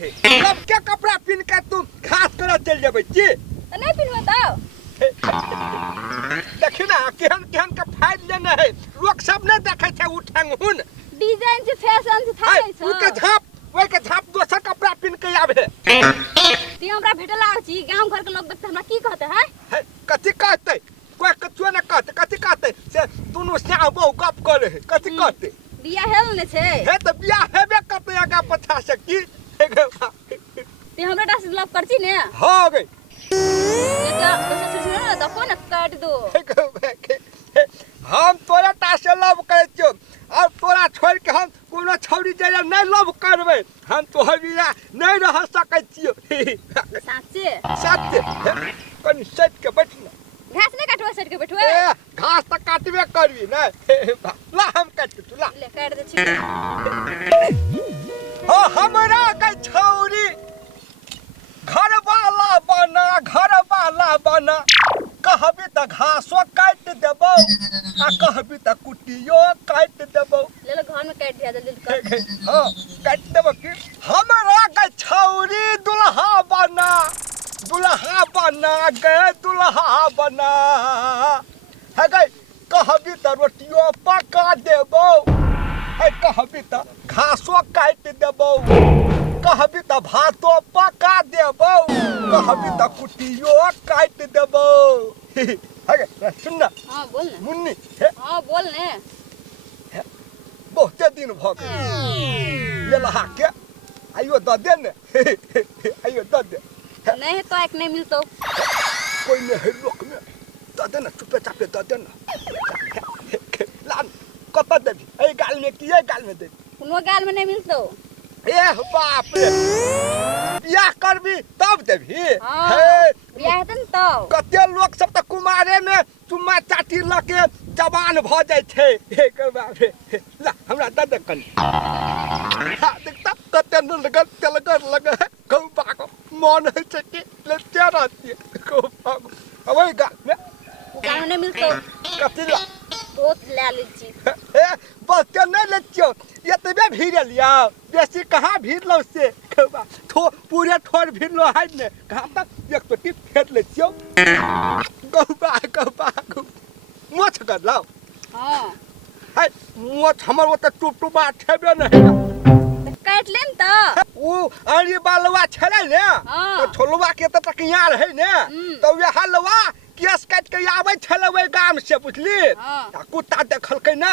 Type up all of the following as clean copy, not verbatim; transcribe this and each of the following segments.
है सब के कपड़ा पिन के तुम घास कर चल जेबै जी तो नहीं पिनबे तो देखी ना केहन केहन के फाइल लेने है लोग सब ने देखे छे उठंग हुन डिजाइन से फैशन से था नहीं उ के झाप ओइ के झाप दोसर कपड़ा पिन के आवे ती हमरा भेटल आ छी गांव घर के लोग देखते हमरा की कहते है कथि कहते कोई कछुआ न कहते कथि कहते से दुनु से बहु गप करे है कथि कहते बिया हेल ने छे हे त बियाह हेबे करते आगा पछा से की ती हमरा टा से लव करछी ने हो गई बेटा दोसर से ना तो फोन काट दो हम तोरा टा से लव करे छियो और तोरा छोड़ के हम कोनो छौरी जरे नहीं लव करबे हम तोहर बिना नहीं रह सकै छियो साचे सत्य कनी सट के बैठ ना घास नहीं काटवा सट के बैठवे ए घास त काटबे करबी नहीं ला हम काट के ला ले काट दे छी हो हमरा के छौरी घर वाला बना कहबी त घासो काट देबो आ कहबी त कुटियो काट देबो ले लो घर में काट दिया जल्दी कर हां काट देबो की हमरा के छौरी दुल्हा बना है गई कहबी त रोटियो पका देबो है कहबी त घासो काट देबो कहबी त भातो पका देबो कहबी त कुटियो काट देबो है गई सुन ना हां बोल ने मुन्नी हां बोल ने बहुते दिन भ गए ले लहा के आइयो द दे ने आइयो द दे नहीं तो एक नहीं मिलतो कोई नहीं है लोक में द दे ना चुपे चापे द दे ना लान कत देबी ए गाल में की ए गाल में दे कोनो गाल में नहीं मिलतो ए बाप रे बियाह करबी तब देबी हे बियाह हेतन तो कते लोग सब त कुमारे में चुम्मा चाटी लके जवान भ जाय छै हे के बाप रे ला हमरा द दे कन हा देखता कते न लगा कौ बाको मन है छै कि ले तेरा छी कौ बाको अबै गा में गाल में नहीं मिलतो कते ला बहुत ले ले छी ए बस के नहीं ले छियो एतबे भीड़ लिया बेसी कहां भीड़ लो से कबा पूरे ठोर भीड़ लो है ने कहां तक एक पेटी फेट ले छियो गौबा मोछ कर लाओ हां है मोछ हमर ओत टुपटुपा छेबे नहीं काट लेन त उ अरी बालवा छले ने तो छोलवा के त टकिया रहे ने तो वे हलवा केस काट के आबै छले ओइ गाम से बुझली कुत्ता देखलकै ना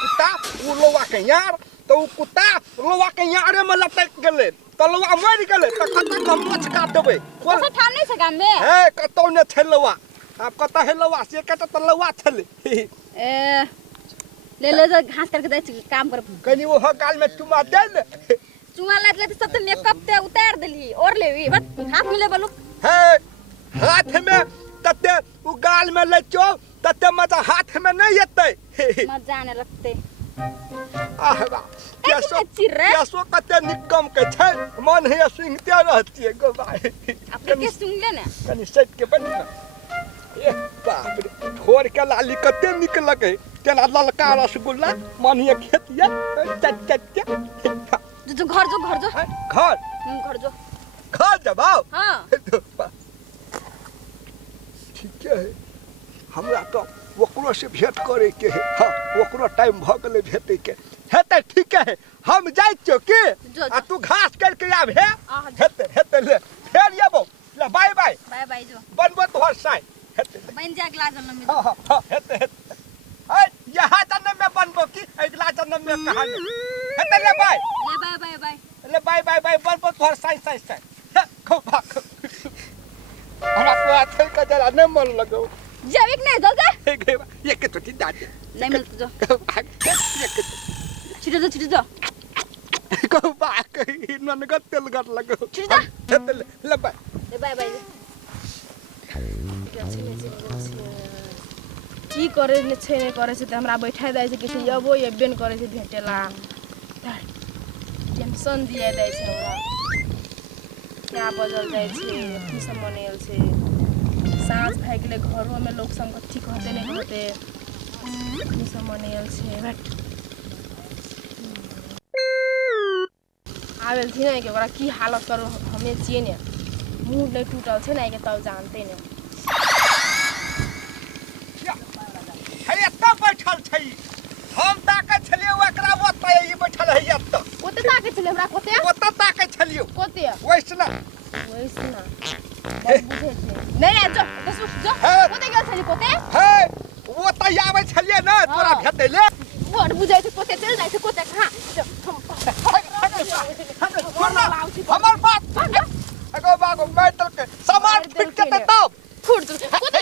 कुत्ता उ लोवा के यार तो उ कुत्ता लोवा के यारे में लटक गेले तो लोवा मर गेले त खतम हम मोछ काट देबै कोन ठाम नहीं छै गाम में हे कतौ ने छलवा अब कत है लवा से कत त लवा छले ए ले जो घास करके दे काम कर कनी वो गाल में चुमा दे ले चुमा ले सब तो मेकअप ते उतार देली और लेवी बस हाथ में ले बोलू हे हाथ में तते उ गाल में ले चो तते मजा हाथ में नहीं येते मजा आने लगते आह बा कैसो कते निकम के छै मन है सिंगते रहती है गो भाई अपने के सुन ले ना कनी सेट के बन ए बाप रे ठोर के लाली कते निक लगे तेना ललका रसगुल्ला मानिए खेतिया चट चट के जो घर जो घर जबाओ हां ठीक है हमरा तो ओकरो से भेंट करे के है हां ओकरो टाइम भ गेले भेटे के हेते ठीक है हम जाय छियो के आ तू घास करके आब हे हेते ले फेर आबो ले बाय बाय जो बनबो तोहर साई हेते बन जा अगला जन्म में हां हेते ए यहां जन्म में बनबो की अगला जन्म में कहां हेते ले बाय बनबो तोहर साई खो भाग हमरा को आथे का जरा न मन लगो जैविक नहीं दो जा ये के तो दादी नहीं मिलत जो छिटो जो को बाक नन गत तेल गत लगो छिटो ले बाय की करे ने छे ने करे से त हमरा बैठा दै छै कि अबो एबे न करे छै भेटेला टेंशन दिए दै छै हमरा क्या बजल जाय छै की सब मनेल छै साँझ भए गेलै घरो में लोग सब कथी कहते नहीं कहते की सब मनेल छै बट आवेल थी ना कि ओकरा की हालत करू हमें छिए ने मुंह नहीं टूटल छे ना के तब जानते ने है एत्ता बैठल छै हम ताकै छलिए ओकरा ओतै ई बैठल है एत्ता ओते ताके छले हमरा कोते ओतै ताकै छलिए कोते वैसना वैसना बड़ बुझे छे नहीं जो जो कोते गेल छली कोते है ओतै आबै छलिए ना तोरा भेटै ले बड़ बुझे छे कोते चल जाय छे कोते कहां हमर बात एगो बागो मेटल के सामान फिट के तब फुट कोते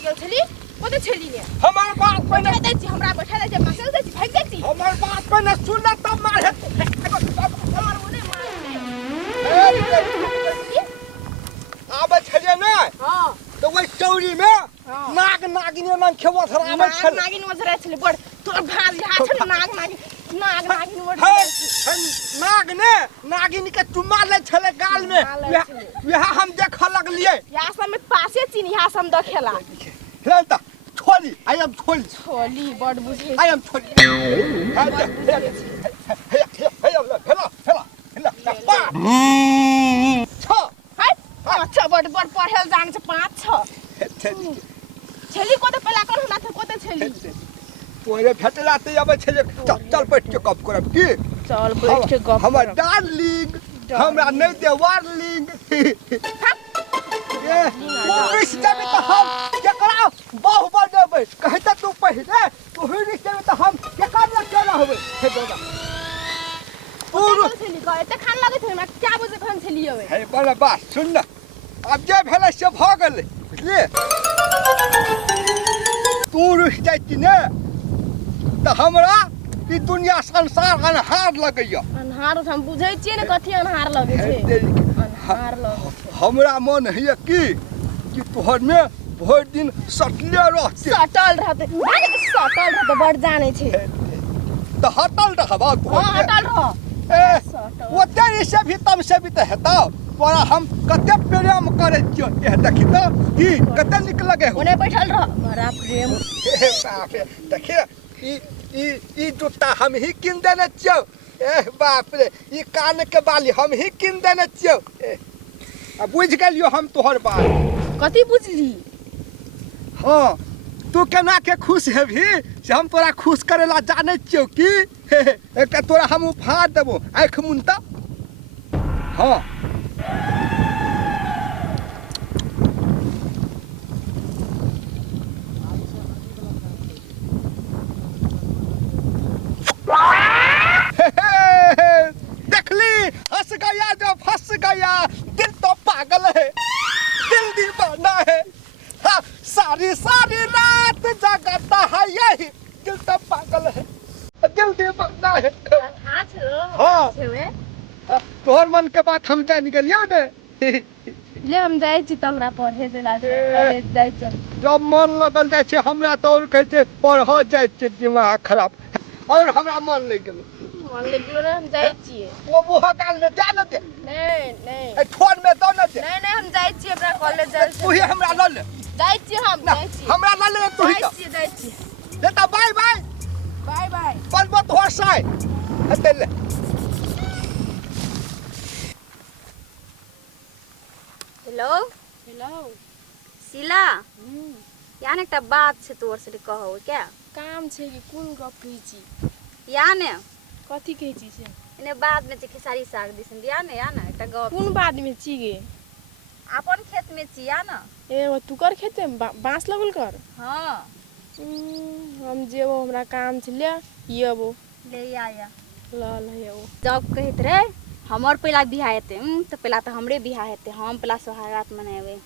गेल छली कोते छली ने हमर बात पे बैठा दै छी हमरा बैठा दै छी अपना चल दै छी भाग दै छी हमर बात पे न सुन ले तब मार है हमर ओने मार आबै छलिए ना हां तो वही चौरी में नाग नागिन नाम खेवा थरा आबै छल नागिन वजरा छले बड़ तोर भाज हाथ छले नागिन वजरा है नाग ने नागिन के चुम्मा ले छले गाल में वह हम देख लगलिए या सब में पासे चिन्ह या सब देखेला हेता छोली आई एम छोली बड़ बुझे आई एम छोली अच्छा बड़ पढ़ेल जान से 5-6 छली कोते पला कर हमरा त कोते छली तोरे भेटला त आबै छले चल बैठ के गप करब की चल बैठ के गप हमर डार्लिंग हमरा नहीं दे वार्लिंग ये रिश्ते में तो हम केकरा बहु बनेबै कहता तू पहले तू ही रिश्ते में तो हम केकरा न केना होबै हे दादा पूरा छली गए त खान लगे थे मैं क्या बुझे खान छली होवे हे बड़ा बात सुन न अब जे भेलै से भ गेलै बुझलिए तू रुस जाइत ने त हमरा ई दुनिया संसार अनहार लगैया अनहार हम बुझै छियै ने कथि अनहार लगे छै अनहार लगे छै हमरा मन है कि तोहर में भर दिन सटले रहते सटल रहते बड़ जाने छै त हटल रहबा हां हटल रह ओते से भी तब से भी त हेता पर हम कते प्रेम करे छियो ए देखि त की कते निक लगे हो ओने बैठल रह बड़ा प्रेम ए बाप रे देखिए ई जूता हम ही किन देने छियो ए बाप रे ई कान के बाली हम ही किन देने छियो अब बुझ गेलियो हम तोहर बात कथि बुझली हां तू केना के खुश हेभी से हम तोरा खुश करेला जाने छियो की एक तोरा हम उपहार देबो आंख मुनता हां देखली हंस गया जो फंस गया दिल तो पागल है दिल दीवाना है हाँ, सारी रात जगाता है यही दिल तो पागल है दिल दीवाना है हाँ तोहर मन के बात हम जान गेलियो ने ले हम जाय छी तमरा पढ़े देला से जाय छी जब मन लगल जाय छै हमरा तो और कहै छै पढ़ जाय छै दिमाग खराब और हमरा मन लग गेल मन लग गेल हम जाय छी वो मुहा काल में जा न दे नहीं ए फोन में दो न दे नहीं हम जाय छी हमरा कॉलेज जाय छी तू ही हमरा ल ले जाय छी हम जाय छी हमरा ल ले तू ही जाय छी लेता बाय बाय बनबो तोहर साय हते ले हेलो शीला यान एकटा बात छै तोर से कहौ क्या काम छै कि कोन गप कहै छी यान कथि कहै छी से इने बाद में छै खेसारी साग दिसन यान एकटा गप कोन बाद में छी गे अपन खेत में छी यान ए ओ तुकर खेत में बांस लगल कर हां हम जेबो हमरा काम छै ले येबो ले आया ल येबो जब कहत रे हमर पहला बियाह हेते तो पहला तो हमरे बियाह हेते हम पहला सोहागरात मनावे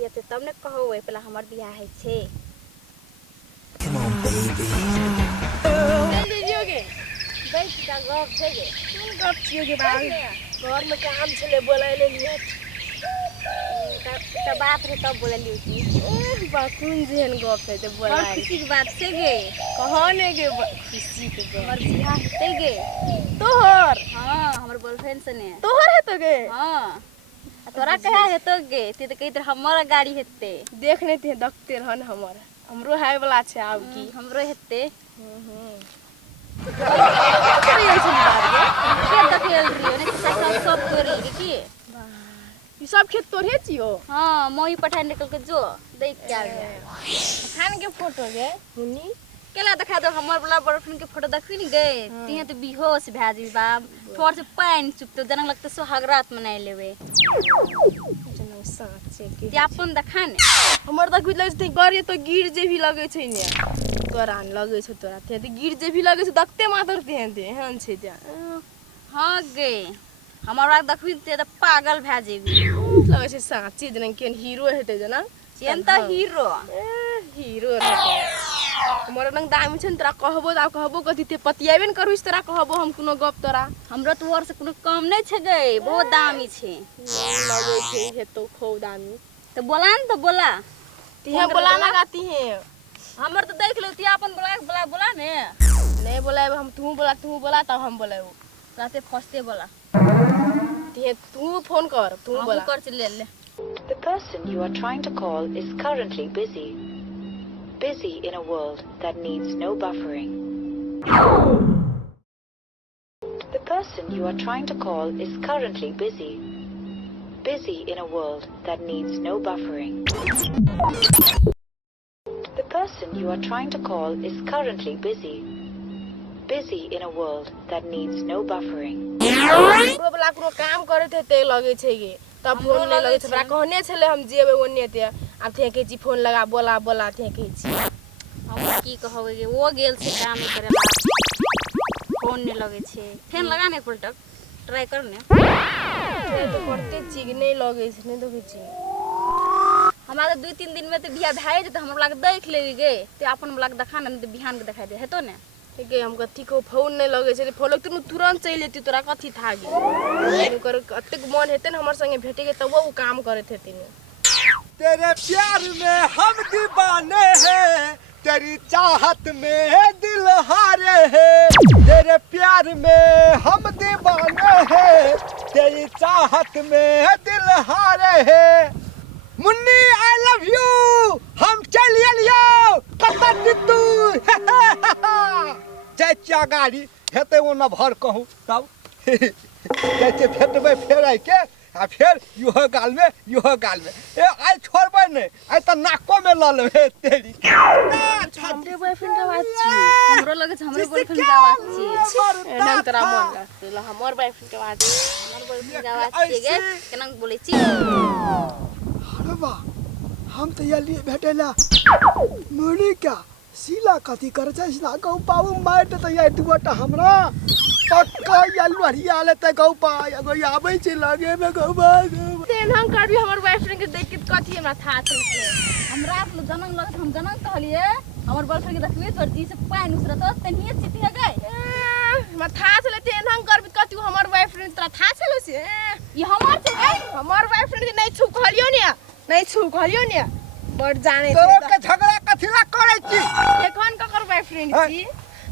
ये तो तब ने कहो पहला हमर बियाह है छे Come on baby ले लीजियो गे बैठ का गप छे गे कोन गप छियो गे बाबू घर में काम छले बोलाय ले लिए त बात रे तब बोललियो की बा कोन जेहन गप है ते बोलाय खुशी की बात छे गे कहो ने गे खुशी के गप हमर बियाह हेते गे तोहर हां हमर बॉयफ्रेंड सने तोहर है तो गे हां तोरा कहा हेतो गे ती त कहत हमर गाड़ी हेते देखने थे देखते रहन हमरो है वाला छै आब की हमरो हेते गेल छी बाहर के देखेल रही ने सब सब करी की ई सब खेत तोरे छियो। हां मोई पठान निकल के जो देख के आ गया खान के फोटो गे मुन्नी केला देखा दो हमर वाला बॉयफ्रेंड के फोटो देखी नहीं गए तिहे तो बेहोश भै जी बाप थोड़ से पानी चुपते जनक लगते सुहागरात मनाई लेवे जनो साचे के यापन देखा ने हमर त गुज लगे छै गरे तो गिर जे भी लगे छै ने तोरा न लगे छै तोरा ते गिर जे भी लगे छै दखते मातर ते हन छै जा हां गे हमरा देखबी ते त पागल भै जेबी लगे छै साचे जन केन हीरो हेते जना केन त हीरो हीरो रहते हमर नंग दामी छै तोरा कहबो ता कहबो कथि ते पतियाबे न करबिस तोरा कहबो हम कोनो गप तोरा हमरा तो और से कोनो काम नहीं छै गे बहुत दामी छै लगे छै हेतो खौ दामी तो बोला न तो बोला तिहे बोला ना गाती है हमर तो देख ले तिया अपन बोला बोला ने नहीं बोलाए हम तू बोला तब हम बोलाए राते फर्स्टे बोला तिहे तू फोन कर तू बोला कर चले ले The person you are trying to call is currently busy. Busy in a world that needs no buffering. The person you are trying to call is currently busy. Busy in a world that needs no buffering. The person you are trying to call is currently busy. Busy in a world that needs no buffering. पूरा वाला कोनो काम करत है ते लगे छै गे तब फोन नहीं लगे छै हमरा कहने छले हम जेबे ओने ते आब थे के जी फोन लगा बोला बोला थे के छी हम की कहबे गे वो गेल से काम करे ला फोन नहीं लगे छै फेन लगा ने पलटक ट्राई कर ने तो करते छी नहीं लगे छै नहीं देखे छी हमरा तो 2-3 दिन में तो बियाह भए जेते हमरा लग देख लेबी गे ते अपन लग देखा ने तो बिहान के दिखाई दे हेतो ने के हम कथी को फोन नहीं लगे छै फोन लगते नु तुरंत चल जेती तोरा कथी था गे कर कतेक मन हेते न हमर संगे भेटे के तब वो काम करत हेती ने तेरे प्यार में हम दीवाने हैं तेरी चाहत में दिल हारे हैं तेरे प्यार में हम दीवाने हैं तेरी चाहत में दिल हारे हैं मुन्नी आई लव यू हम चलिए लियो कत्ता दितू चाचा गाड़ी हेते वो न भर कहूँ तब चाचे फेटबे फेराय के आ फिर यो गाल में ए आई छोड़बे नहीं आई त नाको में ल लेबे तेरी हमरे बॉयफ्रेंड का बात छी हमरो लगे छै हमरे बॉयफ्रेंड का बात छी एना तोरा मन लागते ल हमर बॉयफ्रेंड का बात हमर बॉयफ्रेंड का बात छी गे केना बोले छी अरे वाह हम तो ये लिए भेटेला मोनी क्या सीला कथी कर छै सीला गौ पाऊ मार त ये दुटा हमरा पक्का ये लड़िया लेते गौ पा एगो आबै छै लगे में गौ बा तेन हम करबी हमर बॉयफ्रेंड के देख के कथी हमरा था छै हमरा जनम लगे हम जनम कहलिए हमर बॉयफ्रेंड के देखबे तोर दी से पानी उसरत तनिए चिट्ठी है गए हमरा था छले तेन हम करबी कथी हमर बॉयफ्रेंड तोरा था छलो से ये हमर छै हमर बॉयफ्रेंड के नहीं छू कहलियो ने बड़ जाने तोरो के झगड़ा कथिला करे छी एखन ककर बॉयफ्रेंड छी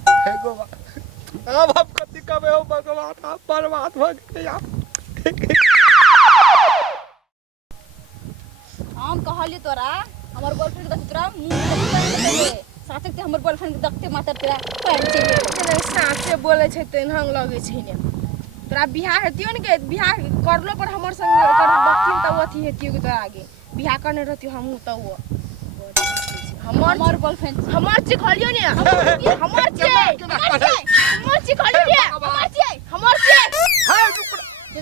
हे गो अब हम कथि कबे हो भगवान आप बर्बाद भ गए हम कहलिए तोरा हमर बॉयफ्रेंड देख तोरा मुंह साथे के हमर बॉयफ्रेंड के देखते मात्र तोरा पैर चले साथे बोले छै तेन हम लगे छै ने तोरा बियाह हेतियो ने के बियाह करलो पर हमर संग ओकर दक्षिण त अथी हेतियो के तोरा आगे बियाह करने रहती हम त वो हमर बॉयफ्रेंड हमर छी खलियो ने हमर छी खलियो ने हमर छी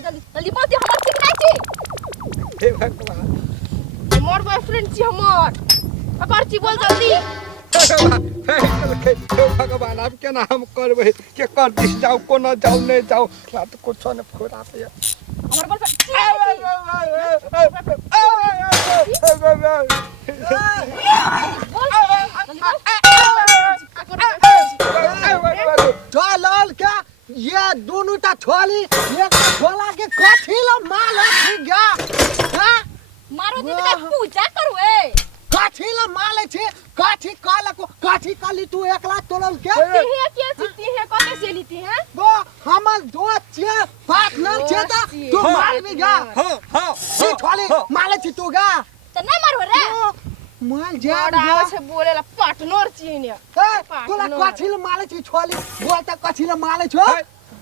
जल्दी बात हमर छी नहीं छी हे भगवान हमर बॉयफ्रेंड छी हमर ककर छी बोल जल्दी हे भगवान अब केना हम करबे के कर दिस जाऊ कोना जाऊ नहीं जाऊ बात कुछ न फोड़ा पे हमर बॉयफ्रेंड चल क्या ये दोनों ता छोली एक छोला के कथी ल माल छी गया हां मारो दी का पूजा करवे कथी ल माल छी कथी काल को कथी काली तू एकला तोलल के तिहे के जीती है कते से लीती है वो हमर दोस्त छे पार्टनर छे ता तू माल भी गा हां छी छोली माल छी तू गा त नहीं मारो रे माल जा बड़ा से बोलेला पार्टनर छी ने तोला कथी ल माल छी छोली बोल त कथी ल माल छ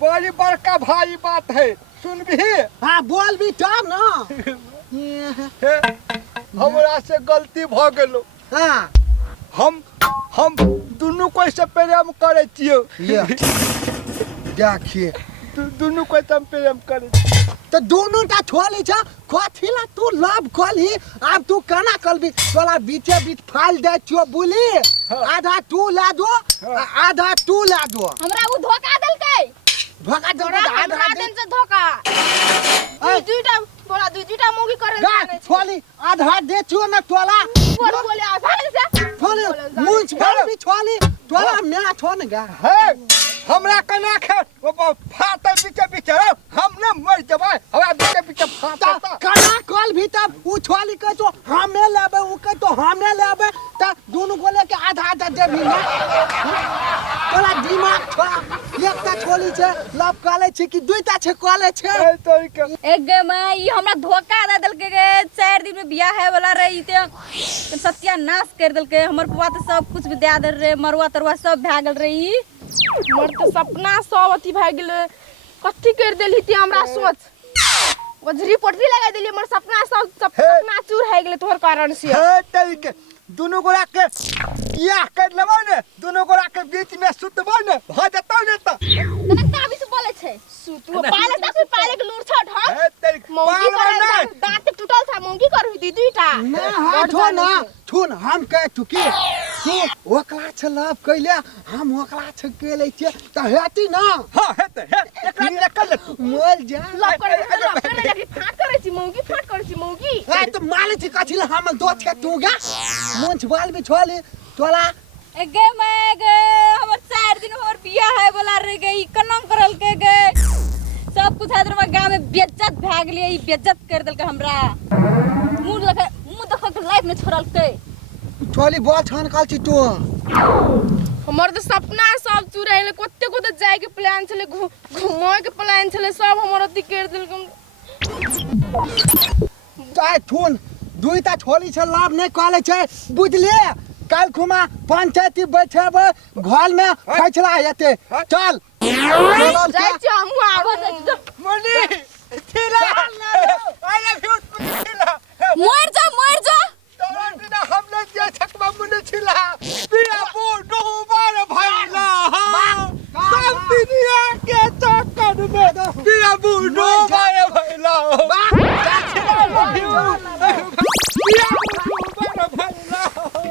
बड़ी बड़का भारी बात है, सुन भी। हाँ बोल भी तब ना। हमरा से गलती भ गेलो। हाँ हम दुनू कोई से प्रेम करे छियो। ये देखिए दुनू कोई से प्रेम करे छियो। तो दोनों टा छोली छ कथिला तू लव कली अब तू कना कलबी तोला बीचे बीच फाइल दे छियो बुली आधा तू ला दो आधा तू ला दो हमरा उ धोखा देलकै। धोखा दो तोरा आधा 15 दिन से धोखा दुईटा बोला दुईटा मुगी करे गा छोली आधा दे छियो ना तोला बोले आधा से छोली मुंछ भर भी छोली तोला मेरा छोन गा है हमरा कना खे वो फाटे बीचे बीचे हम न मर जबै। हमरा बीचे बीचे फाटा कना कल भी तब उ छोली के तो हमें लेबे उ के तो हमें लेबे त दोनों को लेके आधा आधा दे भी ना तोला दिमाग छोड़ा एकटा छोली छे लव काले छे कि दुईटा छे काले छे तोरी के एक गे मां ई हमरा धोखा दे देलकै गे। 4 दिन में बियाह है वाला रही ते सत्यानाश कर देलकै। हमर पप्पा तो सब कुछ भी दे दे रे मरुआ तरवा सब भा गेल रही। मोर तो सपना सब अथी भ गेल कथि कर देली ती हमरा सोच वजरी पटरी लगा देली मोर सपना सब सपना चूर है गेल तोहर कारण से। है तोरी के दुनू गोरा के बियाह कर लेबो ने दुनू गोरा के बीच में सुतबो ने भ जतौ ने त तने का भी से बोले छै तू पाले तक पाले के लूर छट हां है तोरी मौगी करे दांत टूटल था मौगी कर हुई दुईटा ना हाथो ना छुन हम कह चुकी तू ओकला छ लव कइले हम ओकला छ केले छे त हेती ना हां हेते हे एकरा निकल ले तू मर जा लव करे लगी फाट करे छी मौगी ए तो माले छी कथिले हम दो छे तू गा मुंछ बाल भी छोले तोला एक गे मैं गे हमर 4 दिन और बियाह है बोला रे गे ई कना करल के गे सब कुछ हैदराबाद गांव में बेइज्जत भ गेलिए। ई बेइज्जत कर देलकै हमरा मुंह देख के लाइफ में छोड़ल के छोली बॉल छान काल छी तू हमर तो सपना सब चुराइले कोते कोते जाय के प्लान छले घुमाय के प्लान छले सब हमर अथी कर देलकै। चाहे थुन दुईटा छोली छ लव नहीं काले छे बुझले काल खुमा पंचायती बैठब घर में फैसला हेते चल जाय छी हम आबो मनी थिला आई लव यू थिला मर जा तोरा बिना हम न जे छकवा मुने छिला बिया बो डूबार भइला सब दुनिया के चक्कर में बिया बो डूबा